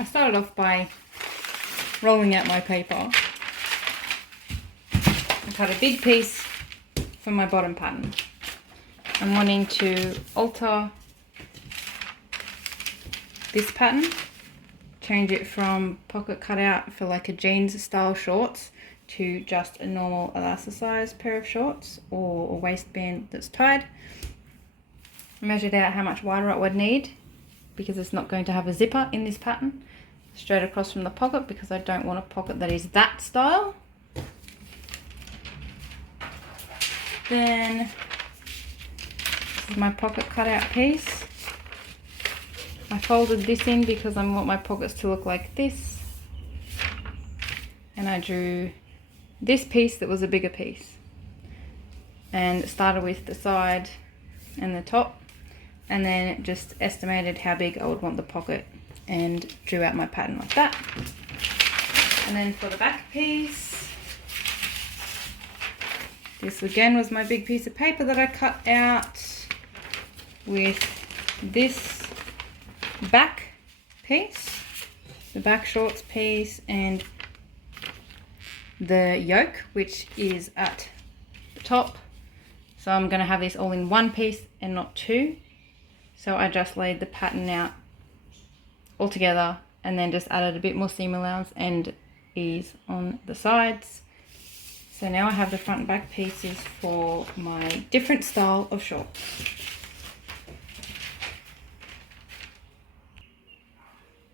I started off by rolling out my paper. I cut a big piece for my bottom pattern. I'm wanting to alter this pattern, change it from pocket cutout for like a jeans style shorts to just a normal elasticized pair of shorts or a waistband that's tied. I measured out how much wider I would need because it's not going to have a zipper in this pattern, straight across from the pocket, because I don't want a pocket that is that style. Then this is my pocket cutout piece. I folded this in because I want my pockets to look like this, and I drew this piece that was a bigger piece and started with the side and the top, and then just estimated how big I would want the pocket and drew out my pattern like that. And then for the back piece, this again was my big piece of paper that I cut out with this back piece, the back shorts piece, and the yoke, which is at the top. So I'm going to have this all in one piece and not two. So I just laid the pattern out all together and then just added a bit more seam allowance and ease on the sides. So now I have the front and back pieces for my different style of shorts.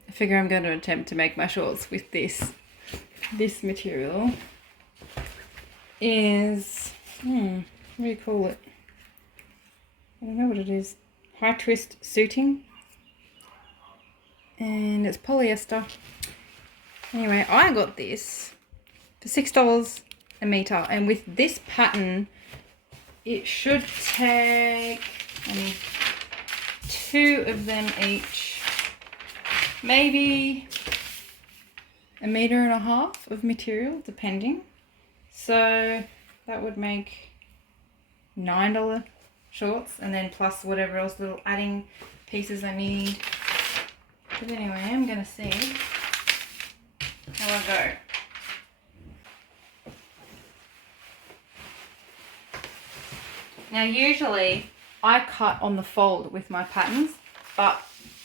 I figure I'm going to attempt to make my shorts with this. This material is, what do you call it? I don't know what it is. High twist suiting. And it's polyester. Anyway, I got this for $6 a meter, and with this pattern it should take 2 of them each, maybe 1.5 meters of material depending. So that would make $9 shorts, and then plus whatever else little adding pieces I need. But anyway, I'm gonna see how I go. Now usually I cut on the fold with my patterns, but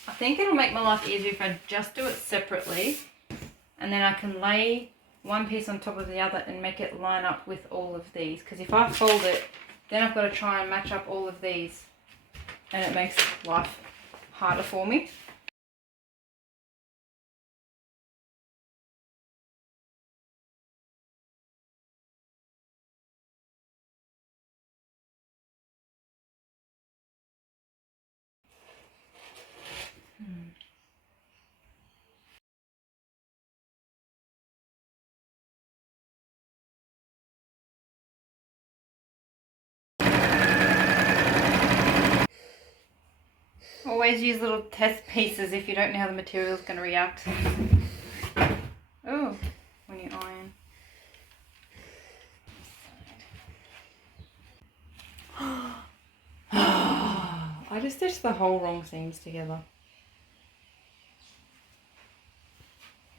I think it'll make my life easier if I just do it separately, and then I can lay one piece on top of the other and make it line up with all of these. Because if I fold it, then I've got to try and match up all of these, and it makes life harder for me. Always use little test pieces if you don't know how the material is going to react. Oh, when you iron. I just stitched the whole wrong seams together.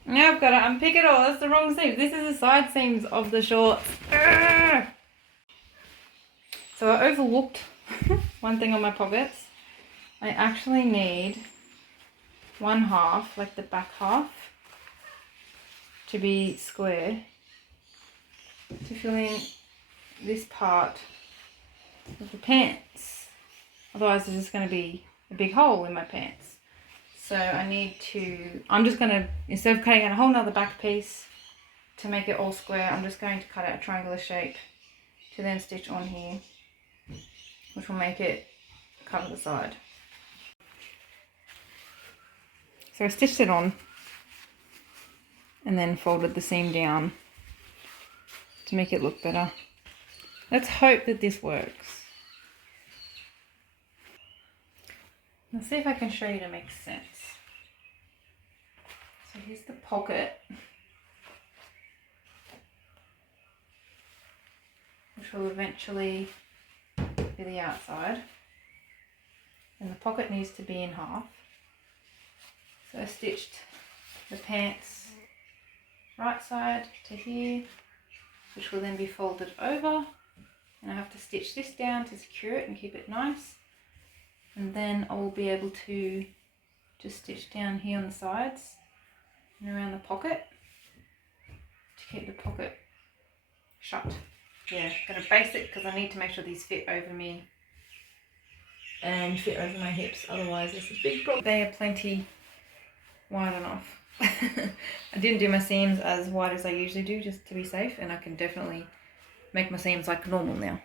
Now I've got to unpick it all. That's the wrong seams. This is the side seams of the shorts. So I overlooked one thing on my pockets. I actually need 1/2, like the back half, to be square to fill in this part of the pants. Otherwise there's just going to be a big hole in my pants. So I need to, I'm just going to, instead of cutting out a whole nother back piece to make it all square, I'm just going to cut out a triangular shape to then stitch on here, which will make it cover the side. So I stitched it on and then folded the seam down to make it look better. Let's hope that this works. Let's see if I can show you to make sense. So here's the pocket, which will eventually be the outside, and the pocket needs to be in half. So I stitched the pants right side to here, which will then be folded over, and I have to stitch this down to secure it and keep it nice, and then I will be able to just stitch down here on the sides and around the pocket to keep the pocket shut. Yeah, I'm going to base it because I need to make sure these fit over me and fit over my hips, otherwise it's a big problem. They are plenty wide enough. I didn't do my seams as wide as I usually do just to be safe, and I can definitely make my seams like normal now.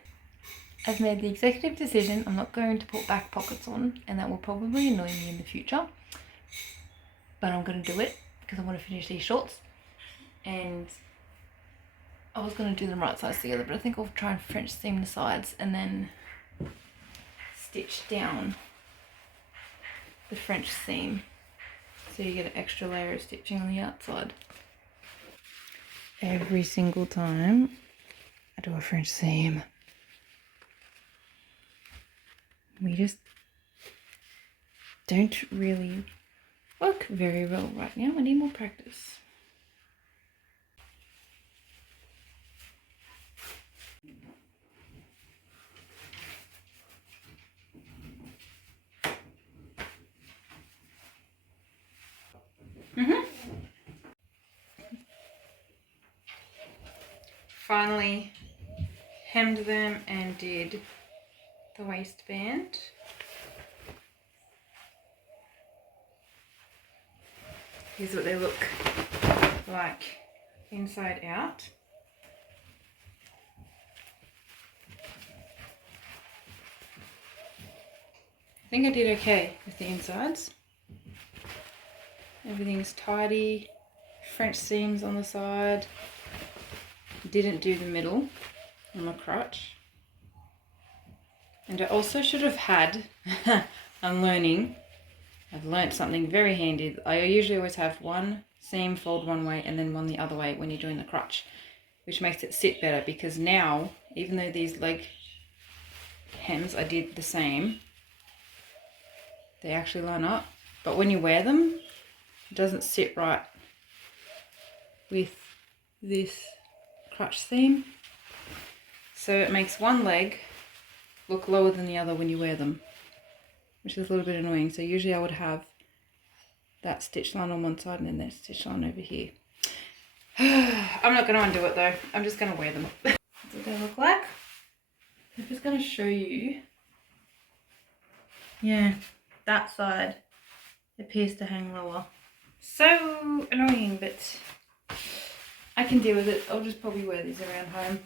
I've made the executive decision I'm not going to put back pockets on, and that will probably annoy me in the future, but I'm going to do it because I want to finish these shorts. And I was going to do them right sides together, but I think I'll try and French seam the sides and then stitch down the French seam so you get an extra layer of stitching on the outside. Every single time I do a French seam, we just don't really work very well right now. I need more practice. Finally hemmed them and did the waistband. Here's what they look like inside out. I think I did okay with the insides. Everything's tidy. French seams on the side. Didn't do the middle on the crotch. And I also should have had, I'm learning, I've learnt something very handy. I usually always have one seam fold one way and then one the other way when you're doing the crotch, which makes it sit better, because now, even though these leg hems I did the same, they actually line up. But when you wear them, it doesn't sit right with this crotch seam. So it makes one leg look lower than the other when you wear them, which is a little bit annoying. So usually I would have that stitch line on one side and then that stitch line over here. I'm not going to undo it though. I'm just going to wear them. That's what they look like. I'm just going to show you. Yeah, that side appears to hang lower. So annoying, but I can deal with it. I'll just probably wear these around home.